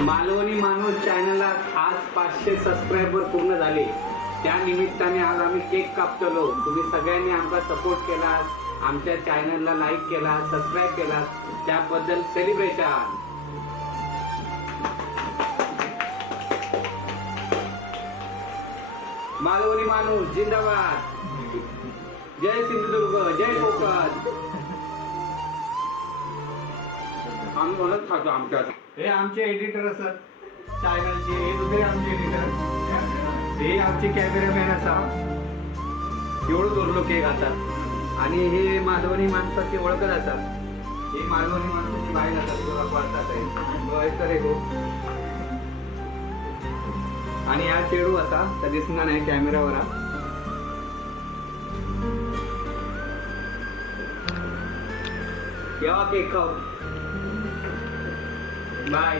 मालवणी माणूस चॅनलला आज 500 सबस्क्रायबर पूर्ण झाले. त्या निमित्ताने आज आम्ही केक कापतलो. तुम्ही सगळ्यांनी आमचा सपोर्ट केला, आमच्या चॅनलला लाईक केला, सबस्क्राईब केला, त्याबद्दल सेलिब्रेशन. मालवणी माणूस जिंदाबाद. जय सिंधुदुर्ग, जय कोकण. आम्ही बोलत खातो आमच्यात. हे आमचे एडिटर असतात चॅनलचे, हे दुसरे आमचे एडिटर, हे आमचे कॅमेरामॅन असतात. एवढं दोरलो केक असतात. आणि हे मालवणी माणसाची ओळखत असतात. हे मालवणी माणसाची बाहेर असतात, तुला कळतात आहे. आणि हा चेडू असा तर दिसणार नाही कॅमेरावर. केव्हा केक खाऊ. बाय.